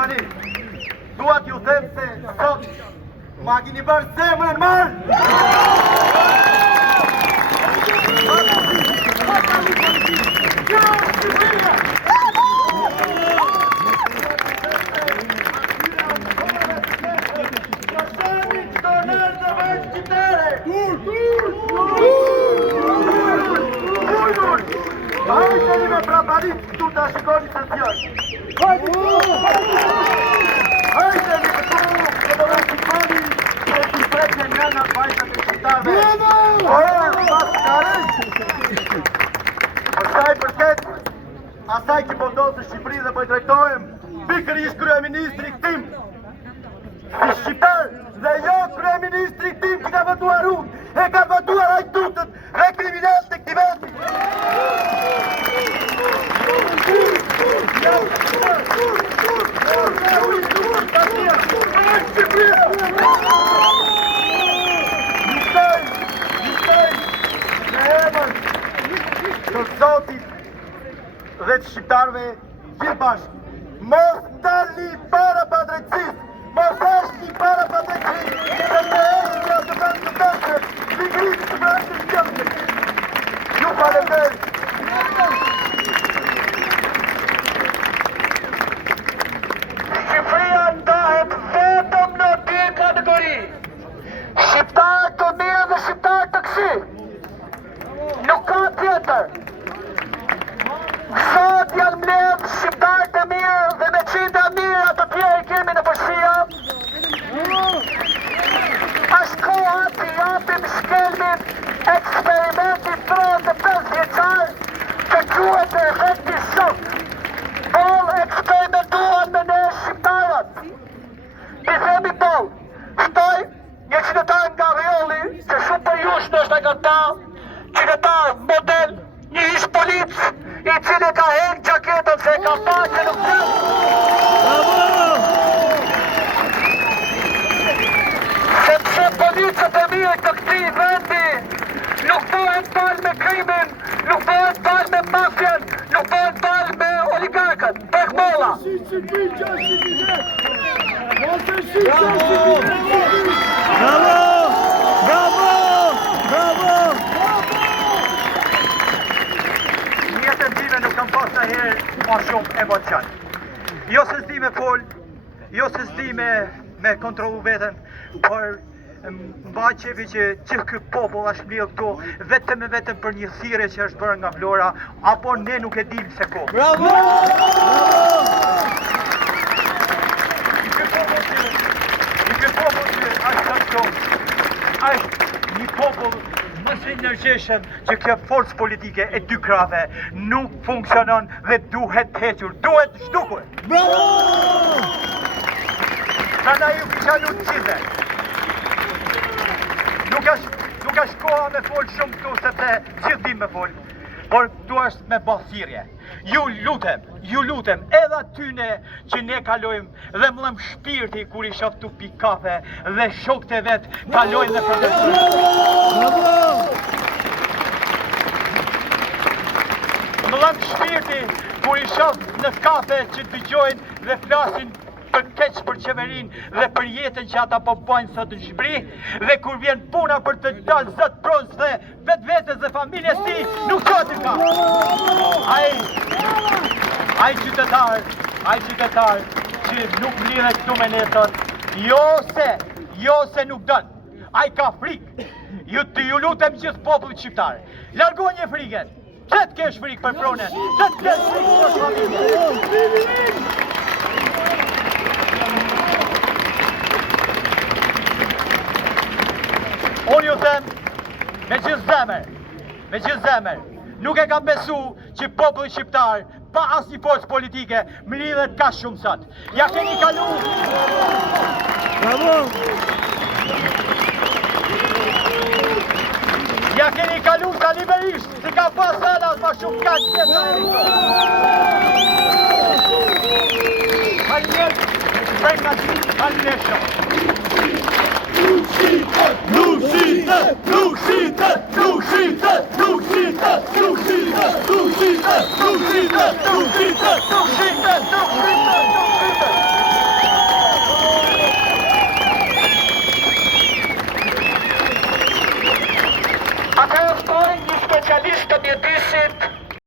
Gjermani. Dua t'ju them se sot ma keni bërë zemrën marë. Hajteni me praparit këtu ta shikoni se t'jashtë. Hajteni këtu që do me shikoni se t'i preke nëna vajzat e shqiptarve. Pas karën. Për saj përket asaj që po ndodh në Shqipëri dhe po i drejtohem pikërisht kryeministri tim. Si shqiptar dhe jo kryeministri tim që ka votuar unë, e ka votuar ajtutët dhe kriminalët e këtij vendi. Të Zotit dhe të shqiptarve gjithë bashkë. Mos dalni para padrejtësisë, mos dashni para padrejtësisë, se të erë të bëndë të tërë, ligrisë të bëndë të tjëmë. Ju falenderoj. Shqipëria ndahet vetëm në dy kategori. Shqiptarë të mirë dhe shqiptarë të këqij. Nuk ka tjetër. Sot janë mbledhur shqiptarë të mirë dhe me qindra mira të tjerë kemi në Bosnia. Është koha të japim shkelmin eksperimentit 35 vjeçar që quhet efekti shok. Poll eksperimentuan me ne shqiptarët. Ti themi poll, shtoj një qytetar nga Rioli, që shumë për jush nështë e këta, qytetar model, një ish polic, i cili ka hek gjaketën se ka pa që nuk të. Sepse policët e mirë të këtij vendi nuk bëhen palë me krimin, nuk bëhen palë me mafjen, nuk bëhen palë me oligarkët, tek molla. Jetën time nuk kam pas në herë ma shumë emocion. Jo se s'di me fol, jo se s'di me kontrolu veten, por mba qefi që gjithë ky popull është mblidhur këtu vetëm për një thirrje që është bërë nga Vlora, apo ne nuk e dim se ko. Bravo! Ky popull që është këtu, është një popull më së energjeshëm që kjo forcë politike e dy krave nuk funksionon dhe duhet hequr, duhet zhdukur. Bravo! Sa na ju kisha lutë qize. Nuk është koha me fol shumë këtu sepse gjithë dim me fol, por këtu është me bë thirrje. Ju lutem, edhe atyne që ne kalojmë dhe mllëm shpirti kur i shoh tu pi kafe dhe shokët e vet kalojnë dhe protestojnë. Mllëm shpirti kur i shoh në kafe që dëgjojnë dhe flasin për keq për qeverinë dhe për jetën që ata po bajnë sot në Shqipëri, dhe kur vjen puna për të dalë zot pronës dhe vetvetes dhe familjes tij, nuk qotin ka. Ai qytetar që nuk mliret këtu me ne sot, jo se nuk don. Ai ka frikë. Ju lutem gjithë popullit shqiptar, largoni frikën. Çet kesh frikë për pronën, çet kesh frikë për familjen. Unë ju them me gjithë zemër, nuk e kam besu që populli shqiptar pa asnjë forcë politike mlidhet ka shumë sot. Ja keni kalu. Bravo! Ja keni kalu sa liberisht, si ka pas alas ma shumë kaq pjesa. Hajnjet, venga ti, hajnjet shumë. Lushite!